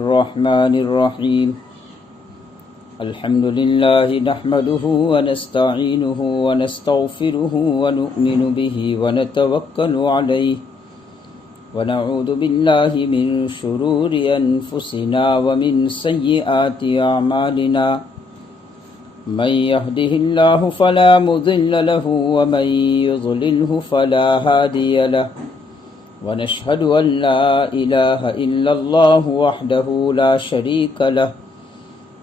الرحمن الرحيم الحمد لله نحمده ونستعينه ونستغفره ونؤمن به ونتوكل عليه ونعوذ بالله من شرور أنفسنا ومن سيئات أعمالنا من يهده الله فلا مضل له ومن يضلله فلا هادي له ونشهد أن لا إله إلا الله وحده لا شريك له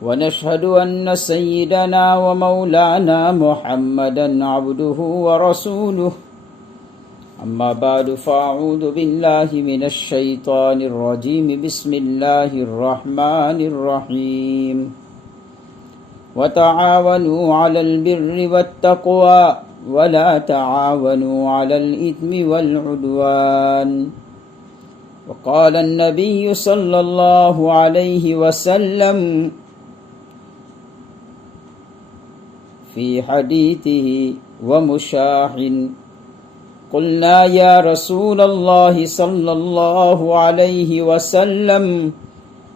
ونشهد أن سيدنا ومولانا محمدا عبده ورسوله أما بعد فأعوذ بالله من الشيطان الرجيم بسم الله الرحمن الرحيم وتعاونوا على البر والتقوى ولا تعاونوا على الإثم والعدوان وقال النبي صلى الله عليه وسلم في حديثه ومشاحن قلنا يا رسول الله صلى الله عليه وسلم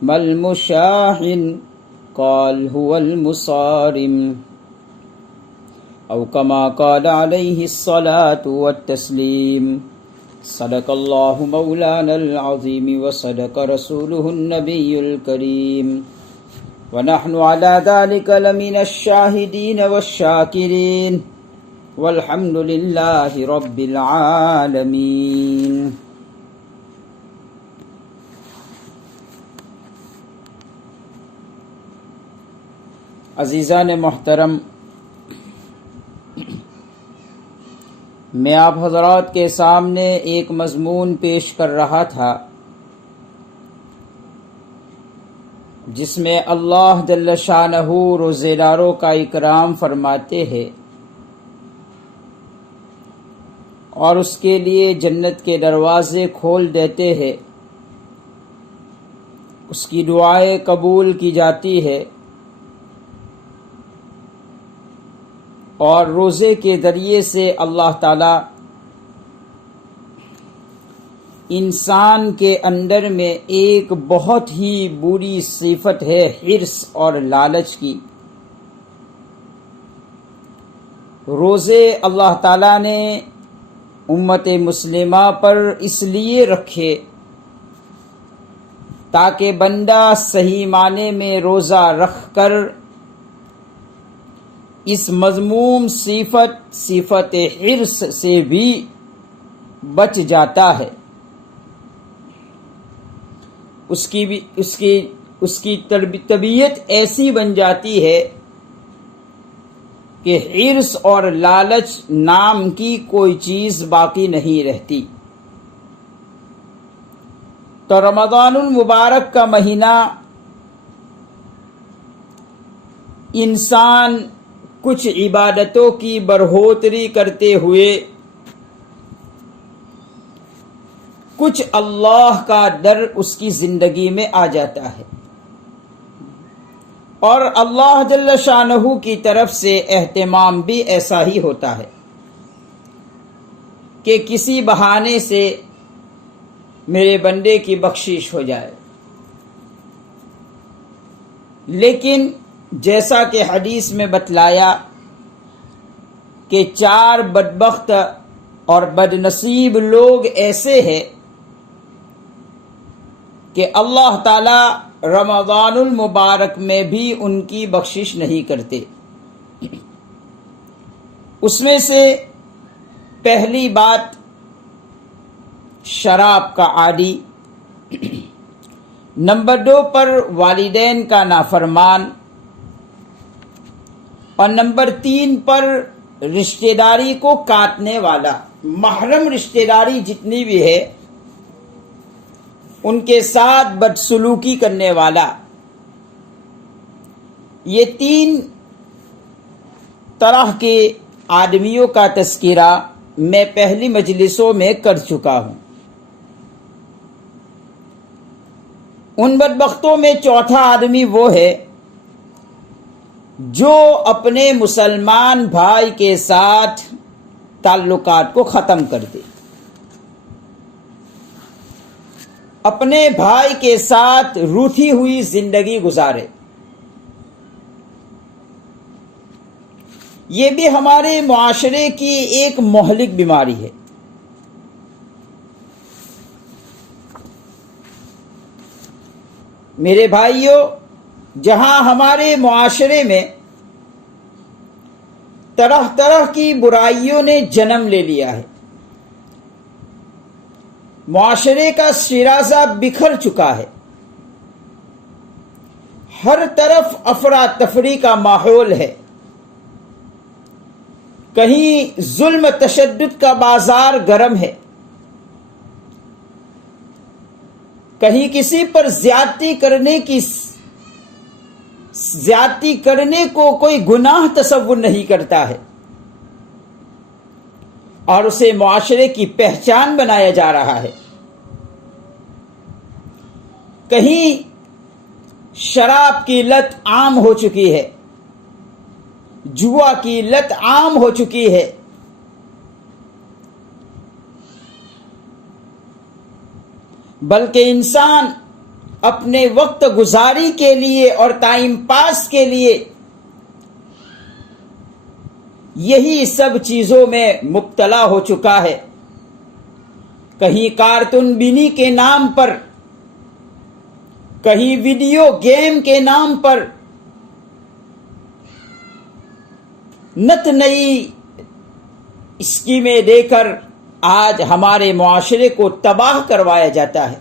ما المشاحن قال هو المصارم أو كما قال عليه الصلاة والتسليم صدق الله مولانا العظيم وصدق رسوله النبي الكريم ونحن على ذلك لمن الشاهدين والشاكرين والحمد لله رب العالمين. عزیزان محترم، میں آپ حضرات کے سامنے ایک مضمون پیش کر رہا تھا جس میں اللہ جل شانہ روزے داروں کا اکرام فرماتے ہیں اور اس کے لیے جنت کے دروازے کھول دیتے ہیں، اس کی دعائیں قبول کی جاتی ہے اور روزے کے ذریعے سے اللہ تعالی انسان کے اندر میں ایک بہت ہی بری صفت ہے حرص اور لالچ کی۔ روزے اللہ تعالی نے امت مسلمہ پر اس لیے رکھے تاکہ بندہ صحیح معنی میں روزہ رکھ کر اس مذموم صفت حرص سے بھی بچ جاتا ہے۔ اس کی طبیعت ایسی بن جاتی ہے کہ حرص اور لالچ نام کی کوئی چیز باقی نہیں رہتی۔ تو رمضان المبارک کا مہینہ انسان کچھ عبادتوں کی بڑھوتری کرتے ہوئے کچھ اللہ کا ڈر اس کی زندگی میں آ جاتا ہے اور اللہ جل شانہ کی طرف سے اہتمام بھی ایسا ہی ہوتا ہے کہ کسی بہانے سے میرے بندے کی بخشش ہو جائے۔ لیکن جیسا کہ حدیث میں بتلایا کہ 4 بدبخت اور بدنصیب لوگ ایسے ہیں کہ اللہ تعالی رمضان المبارک میں بھی ان کی بخشش نہیں کرتے۔ اس میں سے پہلی بات شراب کا عادی، نمبر 2 پر والدین کا نافرمان، اور نمبر 3 پر رشتہ داری کو کاٹنے والا، محرم رشتہ داری جتنی بھی ہے ان کے ساتھ بدسلوکی کرنے والا۔ یہ 3 طرح کے آدمیوں کا تذکرہ میں پہلی مجلسوں میں کر چکا ہوں۔ ان بدبختوں میں چوتھا آدمی وہ ہے جو اپنے مسلمان بھائی کے ساتھ تعلقات کو ختم کر دے۔ اپنے بھائی کے ساتھ روٹھی ہوئی زندگی گزارے. یہ بھی ہمارے معاشرے کی ایک مہلک بیماری ہے. میرے بھائیوں، جہاں ہمارے معاشرے میں طرح طرح کی برائیوں نے جنم لے لیا ہے، معاشرے کا شیرازہ بکھر چکا ہے، ہر طرف افراتفری کا ماحول ہے، کہیں ظلم تشدد کا بازار گرم ہے، کہیں کسی پر زیادتی کرنے کو کوئی گناہ تصور نہیں کرتا ہے اور اسے معاشرے کی پہچان بنایا جا رہا ہے. کہیں شراب کی لت عام ہو چکی ہے، جوا کی لت عام ہو چکی ہے، بلکہ انسان اپنے وقت گزاری کے لیے اور ٹائم پاس کے لیے یہی سب چیزوں میں مبتلا ہو چکا ہے. کہیں کارٹون بینی کے نام پر، کہیں ویڈیو گیم کے نام پر نت نئی اسکیمیں دے کر آج ہمارے معاشرے کو تباہ کروایا جاتا ہے.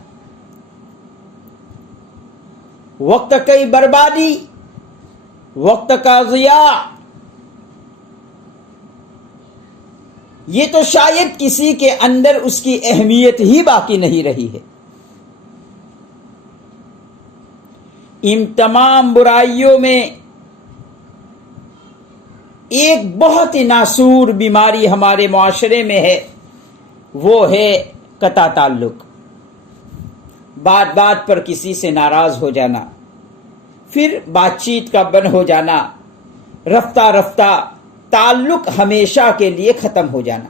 وقت کی بربادی، وقت کا ضیاع، یہ تو شاید کسی کے اندر اس کی اہمیت ہی باقی نہیں رہی ہے. ان تمام برائیوں میں ایک بہت ہی ناسور بیماری ہمارے معاشرے میں ہے، وہ ہے قطع تعلق. بات بات پر کسی سے ناراض ہو جانا، پھر بات چیت کا بند ہو جانا، رفتہ رفتہ تعلق ہمیشہ کے لیے ختم ہو جانا.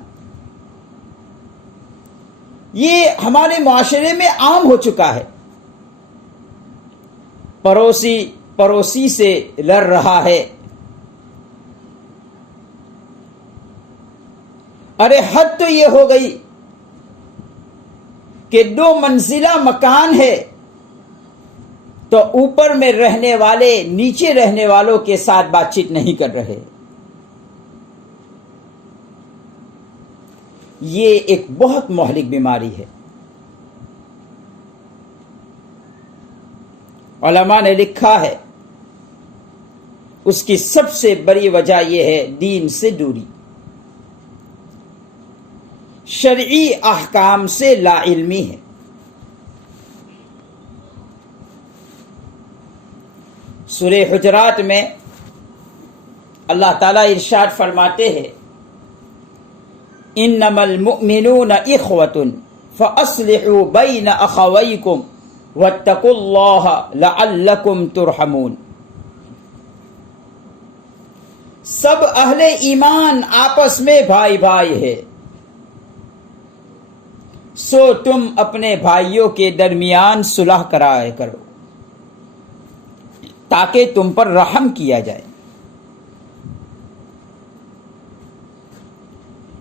یہ ہمارے معاشرے میں عام ہو چکا ہے. پڑوسی سے لڑ رہا ہے، ارے حد تو یہ ہو گئی کہ 2 منزلہ مکان ہے تو اوپر میں رہنے والے نیچے رہنے والوں کے ساتھ بات چیت نہیں کر رہے. یہ ایک بہت مہلک بیماری ہے. علماء نے لکھا ہے اس کی سب سے بڑی وجہ یہ ہے دین سے دوری، شرعی احکام سے لا علمی ہے. سورہ حجرات میں اللہ تعالیٰ ارشاد فرماتے ہیں انما المؤمنون اخوة فاصلحوا بین اخویکم واتقوا اللہ لعلکم ترحمون. سب اہل ایمان آپس میں بھائی بھائی ہے، سو تم اپنے بھائیوں کے درمیان صلح کرائے کرو تاکہ تم پر رحم کیا جائے.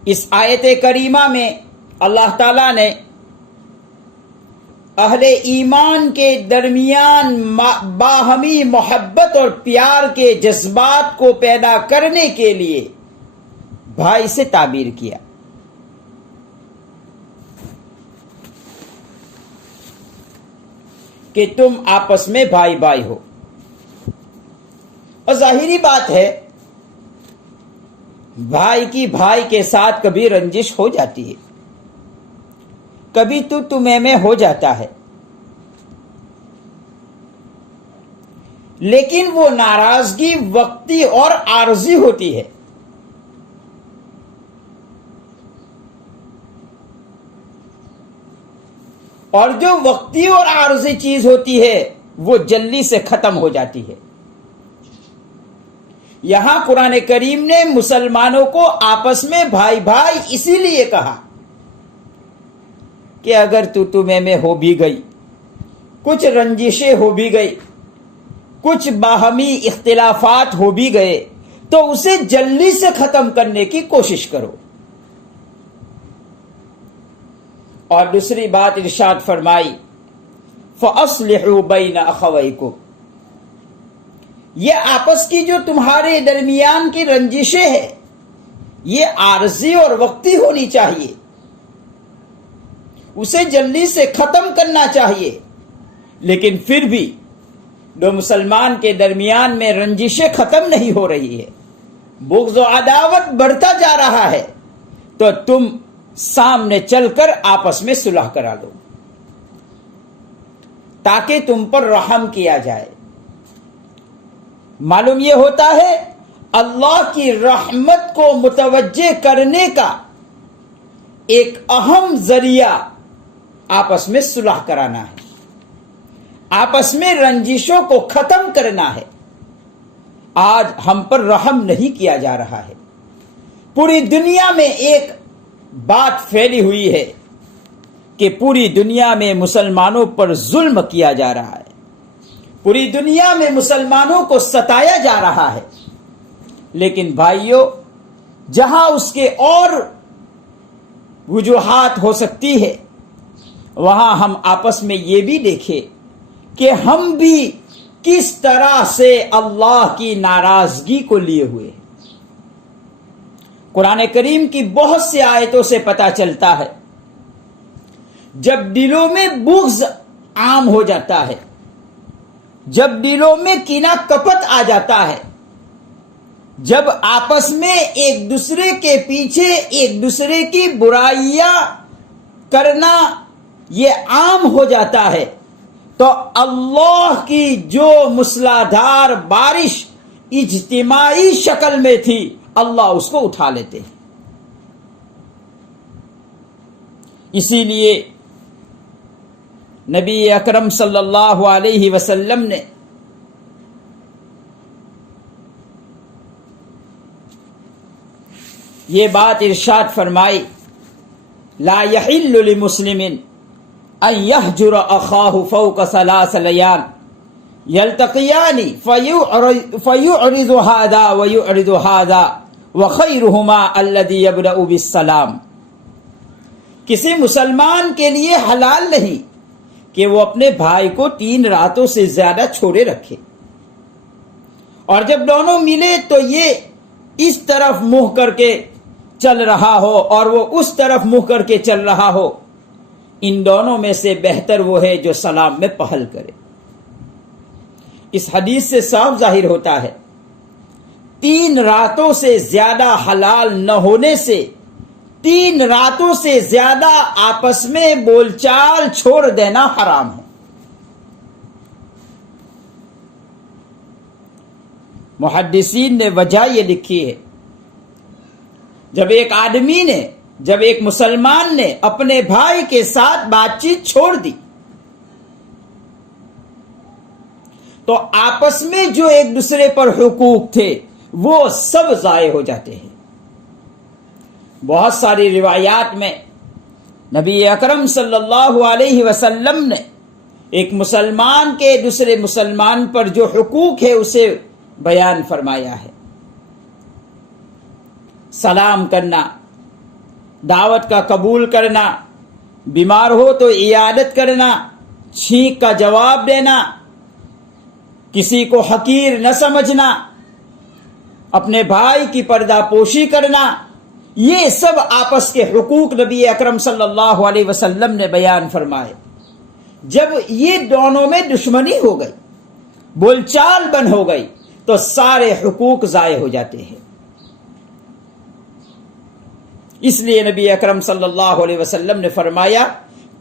اس آیت کریمہ میں اللہ تعالیٰ نے اہل ایمان کے درمیان باہمی محبت اور پیار کے جذبات کو پیدا کرنے کے لیے بھائی سے تعبیر کیا. کہ تم آپس میں بھائی بھائی ہو. اور ظاہری بات ہے بھائی کی بھائی کے ساتھ کبھی رنجش ہو جاتی ہے، کبھی تو میں ہو جاتا ہے، لیکن وہ ناراضگی وقتی اور عارضی ہوتی ہے. اور جو وقتی اور عارضی چیز ہوتی ہے وہ جلدی سے ختم ہو جاتی ہے. یہاں قرآن کریم نے مسلمانوں کو آپس میں بھائی بھائی اسی لیے کہا کہ اگر تو میں ہو بھی گئی کچھ رنجشیں ہو بھی گئی، کچھ باہمی اختلافات ہو بھی گئے، تو اسے جلدی سے ختم کرنے کی کوشش کرو۔ اور دوسری بات ارشاد فرمائی فَأَصْلِحُوا بَيْنَ أَخَوَيْكُمْ، یہ آپس کی جو تمہارے درمیان کی رنجشیں ہیں یہ عارضی اور وقتی ہونی چاہیے، اسے جلدی سے ختم کرنا چاہیے۔ لیکن پھر بھی دو مسلمان کے درمیان میں رنجشیں ختم نہیں ہو رہی ہے، بغض و عداوت بڑھتا جا رہا ہے، تو تم سامنے چل کر آپس میں صلح کرا دو تاکہ تم پر رحم کیا جائے۔ معلوم یہ ہوتا ہے اللہ کی رحمت کو متوجہ کرنے کا ایک اہم ذریعہ آپس میں صلح کرانا ہے، آپس میں رنجشوں کو ختم کرنا ہے۔ آج ہم پر رحم نہیں کیا جا رہا ہے، پوری دنیا میں ایک بات پھیلی ہوئی ہے کہ پوری دنیا میں مسلمانوں پر ظلم کیا جا رہا ہے، پوری دنیا میں مسلمانوں کو ستایا جا رہا ہے۔ لیکن بھائیوں، جہاں اس کے اور وجوہات ہو سکتی ہے، وہاں ہم آپس میں یہ بھی دیکھیں کہ ہم بھی کس طرح سے اللہ کی ناراضگی کو لیے ہوئے ہیں۔ قرآن کریم کی بہت سی آیتوں سے پتہ چلتا ہے جب دلوں میں بغض عام ہو جاتا ہے، جب دلوں میں کینہ کپت آ جاتا ہے، جب آپس میں ایک دوسرے کے پیچھے ایک دوسرے کی برائیاں کرنا یہ عام ہو جاتا ہے، تو اللہ کی جو موسلادھار بارش اجتماعی شکل میں تھی اللہ اس کو اٹھا لیتے ہیں۔ اسی لیے نبی اکرم صلی اللہ علیہ وسلم نے یہ بات ارشاد فرمائی لا يحل لمسلم ان يهجر اخاه فوق 3 ليال يلتقيان فيعرض هذا ويعرض هذا وخيرهما الذي يبدأ بالسلام۔ کسی مسلمان کے لیے حلال نہیں کہ وہ اپنے بھائی کو 3 راتوں سے زیادہ چھوڑے رکھے، اور جب دونوں ملے تو یہ اس طرف منہ کر کے چل رہا ہو اور وہ اس طرف منہ کر کے چل رہا ہو، ان دونوں میں سے بہتر وہ ہے جو سلام میں پہل کرے۔ اس حدیث سے صاف ظاہر ہوتا ہے 3 راتوں سے زیادہ حلال نہ ہونے سے 3 راتوں سے زیادہ آپس میں بول چال چھوڑ دینا حرام ہے۔ محدثین نے وجہ یہ لکھی ہے، جب ایک مسلمان نے اپنے بھائی کے ساتھ بات چیت چھوڑ دی تو آپس میں جو ایک دوسرے پر حقوق تھے وہ سب ضائع ہو جاتے ہیں۔ بہت ساری روایات میں نبی اکرم صلی اللہ علیہ وسلم نے ایک مسلمان کے دوسرے مسلمان پر جو حقوق ہے اسے بیان فرمایا ہے۔ سلام کرنا، دعوت کا قبول کرنا، بیمار ہو تو عیادت کرنا، چھینک کا جواب دینا، کسی کو حقیر نہ سمجھنا، اپنے بھائی کی پردہ پوشی کرنا، یہ سب آپس کے حقوق نبی اکرم صلی اللہ علیہ وسلم نے بیان فرمائے۔ جب یہ دونوں میں دشمنی ہو گئی، بول چال بن ہو گئی، تو سارے حقوق ضائع ہو جاتے ہیں۔ اس لیے نبی اکرم صلی اللہ علیہ وسلم نے فرمایا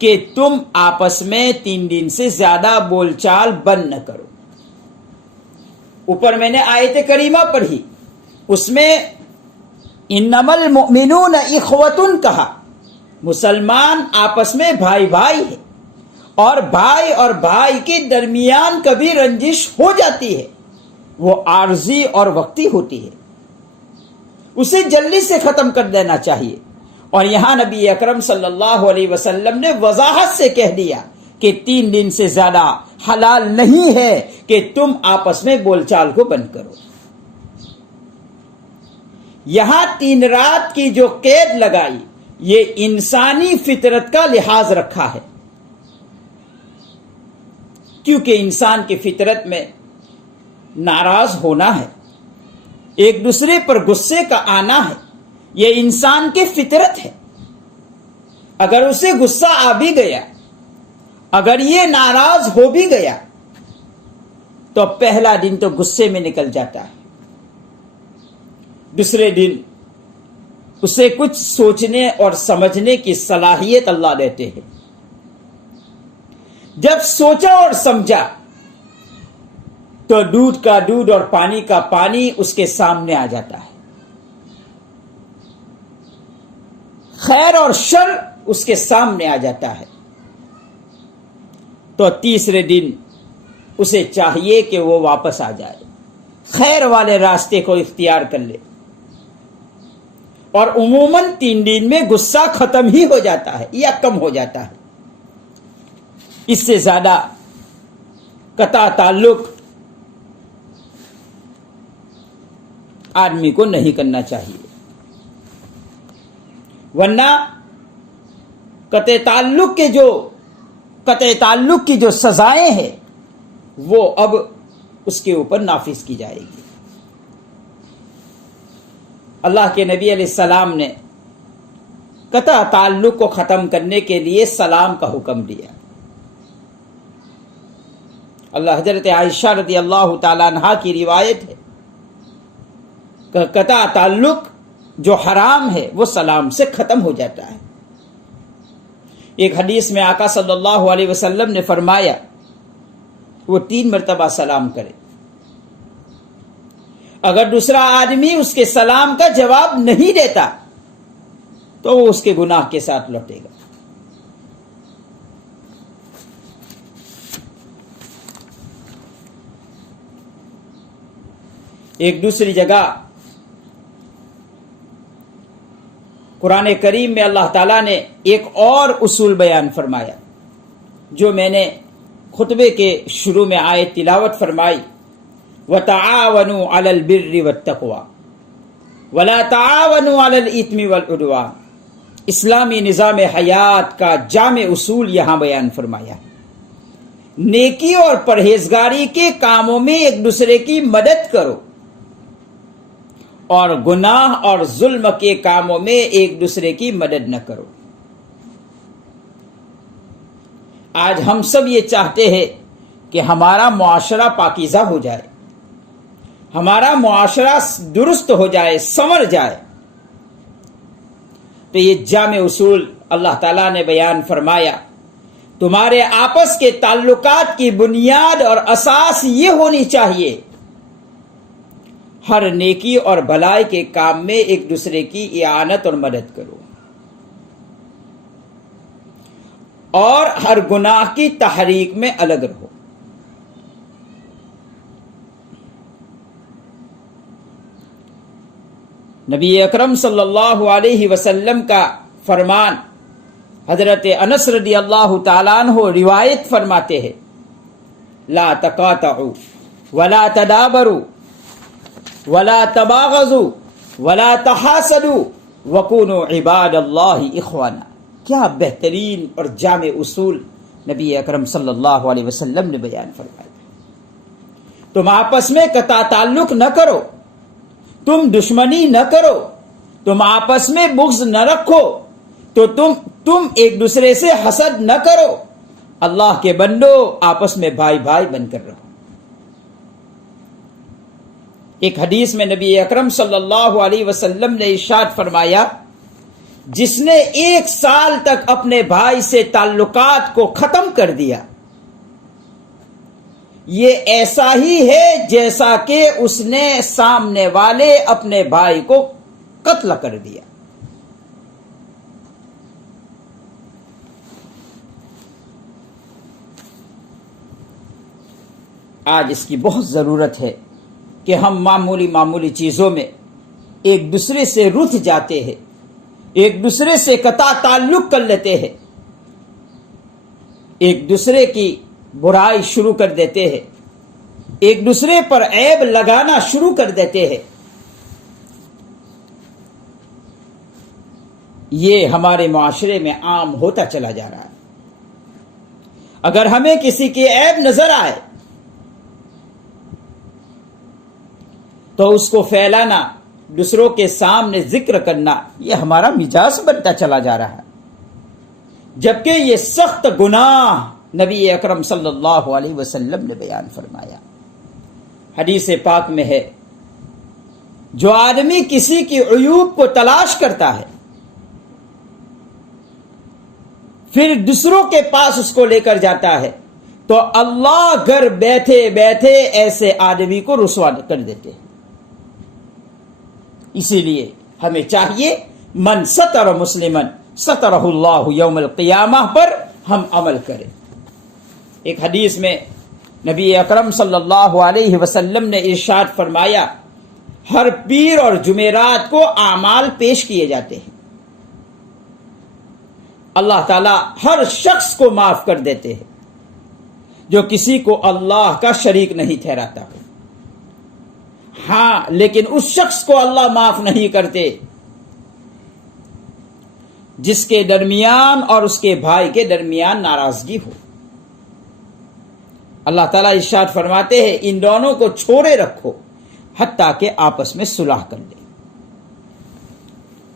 کہ تم آپس میں 3 دن سے زیادہ بول چال بند نہ کرو۔ اوپر میں نے آیت کریمہ پڑھی، اس میں انما المؤمنون اخوۃ کہا، مسلمان آپس میں بھائی بھائی ہے، اور بھائی کے درمیان کبھی رنجش ہو جاتی ہے، وہ عارضی اور وقتی ہوتی ہے، اسے جلدی سے ختم کر دینا چاہیے۔ اور یہاں نبی اکرم صلی اللہ علیہ وسلم نے وضاحت سے کہہ دیا کہ 3 دن سے زیادہ حلال نہیں ہے کہ تم آپس میں بول چال کو بند کرو. یہاں 3 رات کی جو قید لگائی یہ انسانی فطرت کا لحاظ رکھا ہے، کیونکہ انسان کی فطرت میں ناراض ہونا ہے، ایک دوسرے پر غصے کا آنا ہے، یہ انسان کی فطرت ہے. اگر اسے غصہ آ بھی گیا، اگر یہ ناراض ہو بھی گیا تو پہلا دن تو غصے میں نکل جاتا ہے، دوسرے دن اسے کچھ سوچنے اور سمجھنے کی صلاحیت اللہ دیتے ہیں. جب سوچا اور سمجھا تو دودھ کا دودھ اور پانی کا پانی اس کے سامنے آ جاتا ہے، خیر اور شر اس کے سامنے آ جاتا ہے. تو تیسرے دن اسے چاہیے کہ وہ واپس آ جائے، خیر والے راستے کو اختیار کر لے، اور عموماً 3 دن میں غصہ ختم ہی ہو جاتا ہے یا کم ہو جاتا ہے. اس سے زیادہ قطع تعلق آدمی کو نہیں کرنا چاہیے، ورنہ قطع تعلق کی جو سزائیں ہیں وہ اب اس کے اوپر نافذ کی جائے گی. اللہ کے نبی علیہ السلام نے قطع تعلق کو ختم کرنے کے لیے سلام کا حکم دیا. حضرت عائشہ رضی اللہ تعالیٰ عنہا کی روایت ہے کہ قطع تعلق جو حرام ہے وہ سلام سے ختم ہو جاتا ہے. ایک حدیث میں آقا صلی اللہ علیہ وسلم نے فرمایا وہ 3 مرتبہ سلام کرے، اگر دوسرا آدمی اس کے سلام کا جواب نہیں دیتا تو وہ اس کے گناہ کے ساتھ لوٹے گا. ایک دوسری جگہ قرآن کریم میں اللہ تعالیٰ نے ایک اور اصول بیان فرمایا جو میں نے خطبے کے شروع میں آیت تلاوت فرمائی، وَتَعَاوَنُوا عَلَى الْبِرِّ وَالتَّقْوَى وَلَا تَعَاوَنُوا عَلَى الْإِثْمِ وَالْعُدْوَانِ. اسلامی نظام حیات کا جامع اصول یہاں بیان فرمایا. نیکی اور پرہیزگاری کے کاموں میں ایک دوسرے کی مدد کرو اور گناہ اور ظلم کے کاموں میں ایک دوسرے کی مدد نہ کرو. آج ہم سب یہ چاہتے ہیں کہ ہمارا معاشرہ پاکیزہ ہو جائے، ہمارا معاشرہ درست ہو جائے، سنور جائے. تو یہ جامع اصول اللہ تعالیٰ نے بیان فرمایا، تمہارے آپس کے تعلقات کی بنیاد اور اساس یہ ہونی چاہیے ہر نیکی اور بھلائی کے کام میں ایک دوسرے کی اعانت اور مدد کرو، اور ہر گناہ کی تحریک میں الگ رہو. نبی اکرم صلی اللہ علیہ وسلم کا فرمان حضرت انس رضی اللہ تعالیٰ عنہ روایت فرماتے ہیں، لا تقاطعوا ولا تدابروا ولا تباغضوا ولا تحاسدوا وكونوا عباد اللہ اخوانا. کیا بہترین اور جامع اصول نبی اکرم صلی اللہ علیہ وسلم نے بیان فرمایا. تم آپس میں قطع تعلق نہ کرو، تم دشمنی نہ کرو، تم آپس میں بغض نہ رکھو، تو تم ایک دوسرے سے حسد نہ کرو. اللہ کے بندو آپس میں بھائی بھائی بن کر رہو. ایک حدیث میں نبی اکرم صلی اللہ علیہ وسلم نے ارشاد فرمایا، جس نے 1 سال تک اپنے بھائی سے تعلقات کو ختم کر دیا، یہ ایسا ہی ہے جیسا کہ اس نے سامنے والے اپنے بھائی کو قتل کر دیا. آج اس کی بہت ضرورت ہے کہ ہم معمولی چیزوں میں ایک دوسرے سے رُٹھ جاتے ہیں، ایک دوسرے سے قطع تعلق کر لیتے ہیں. ایک دوسرے کی برائی شروع کر دیتے ہیں، ایک دوسرے پر عیب لگانا شروع کر دیتے ہیں. یہ ہمارے معاشرے میں عام ہوتا چلا جا رہا ہے. اگر ہمیں کسی کی عیب نظر آئے تو اس کو پھیلانا، دوسروں کے سامنے ذکر کرنا، یہ ہمارا مزاج بنتا چلا جا رہا ہے، جبکہ یہ سخت گناہ نبی اکرم صلی اللہ علیہ وسلم نے بیان فرمایا. حدیث پاک میں ہے، جو آدمی کسی کی عیوب کو تلاش کرتا ہے پھر دوسروں کے پاس اس کو لے کر جاتا ہے تو اللہ گھر بیٹھے بیٹھے ایسے آدمی کو رسوا کر دیتے ہیں. اسی لیے ہمیں چاہیے من ستر مسلمن سترہ اللہ یوم القیامہ پر ہم عمل کریں. ایک حدیث میں نبی اکرم صلی اللہ علیہ وسلم نے ارشاد فرمایا، ہر پیر اور جمعرات کو اعمال پیش کیے جاتے ہیں، اللہ تعالی ہر شخص کو معاف کر دیتے ہیں جو کسی کو اللہ کا شریک نہیں ٹھہراتا ہو. ہاں، لیکن اس شخص کو اللہ معاف نہیں کرتے جس کے درمیان اور اس کے بھائی کے درمیان ناراضگی ہو. اللہ تعالیٰ ارشاد فرماتے ہیں، ان دونوں کو چھوڑے رکھو حتیٰ کہ آپس میں صلح کر لیں.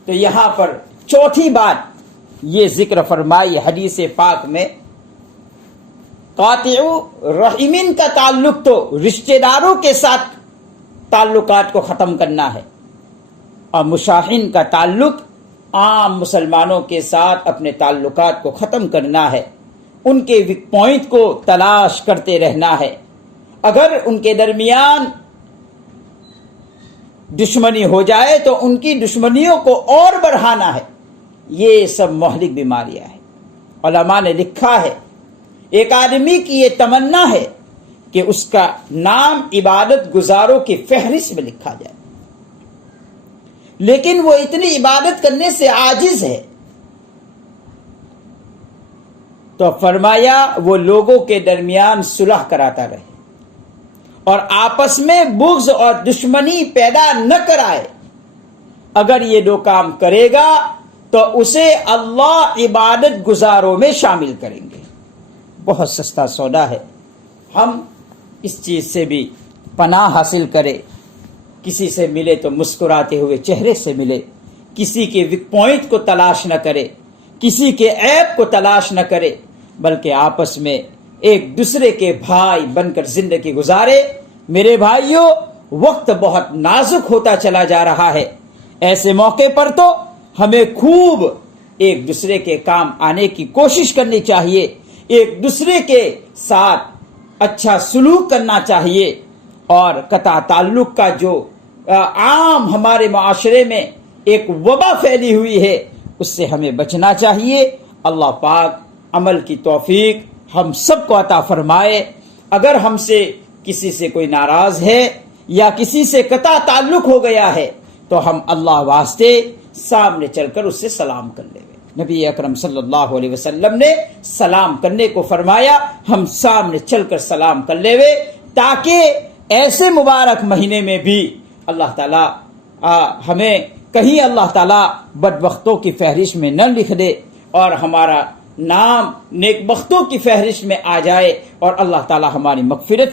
تو یہاں پر چوتھی بات یہ ذکر فرمائی حدیث پاک میں، قاطع رحمین کا تعلق تو رشتہ داروں کے ساتھ تعلقات کو ختم کرنا ہے، اور مشاحن کا تعلق عام مسلمانوں کے ساتھ اپنے تعلقات کو ختم کرنا ہے، ان کے ویک پوائنٹ کو تلاش کرتے رہنا ہے. اگر ان کے درمیان دشمنی ہو جائے تو ان کی دشمنیوں کو اور بڑھانا ہے. یہ سب مہلک بیماریاں ہیں. علماء نے لکھا ہے، ایک آدمی کی یہ تمنا ہے کہ اس کا نام عبادت گزاروں کی فہرست میں لکھا جائے، لیکن وہ اتنی عبادت کرنے سے عاجز ہے. تو فرمایا وہ لوگوں کے درمیان صلح کراتا رہے اور آپس میں بغض اور دشمنی پیدا نہ کرائے. اگر یہ دو کام کرے گا تو اسے اللہ عبادت گزاروں میں شامل کریں گے. بہت سستا سودا ہے. ہم اس چیز سے بھی پناہ حاصل کرے. کسی سے ملے تو مسکراتے ہوئے چہرے سے ملے، کسی کے ویک پوائنٹ کو تلاش نہ کرے، کسی کے عیب کو تلاش نہ کرے، بلکہ آپس میں ایک دوسرے کے بھائی بن کر زندگی گزارے. میرے بھائیوں، وقت بہت نازک ہوتا چلا جا رہا ہے. ایسے موقع پر تو ہمیں خوب ایک دوسرے کے کام آنے کی کوشش کرنی چاہیے، ایک دوسرے کے ساتھ اچھا سلوک کرنا چاہیے، اور قطع تعلق کا جو عام ہمارے معاشرے میں ایک وبا پھیلی ہوئی ہے اس سے ہمیں بچنا چاہیے. اللہ پاک عمل کی توفیق ہم سب کو عطا فرمائے. اگر ہم سے کسی سے کوئی ناراض ہے یا کسی سے قطع تعلق ہو گیا ہے تو ہم اللہ واسطے سامنے چل کر اس سے سلام کر لیں. نبی اکرم صلی اللہ علیہ وسلم نے سلام کرنے کو فرمایا، ہم سامنے چل کر سلام کر لے تاکہ ایسے مبارک مہینے میں بھی اللہ تعالیٰ ہمیں کہیں اللہ تعالیٰ بدبختوں کی فہرست میں نہ لکھ دے اور ہمارا نام نیک بختوں کی فہرست میں آ جائے اور اللہ تعالیٰ ہماری مغفرت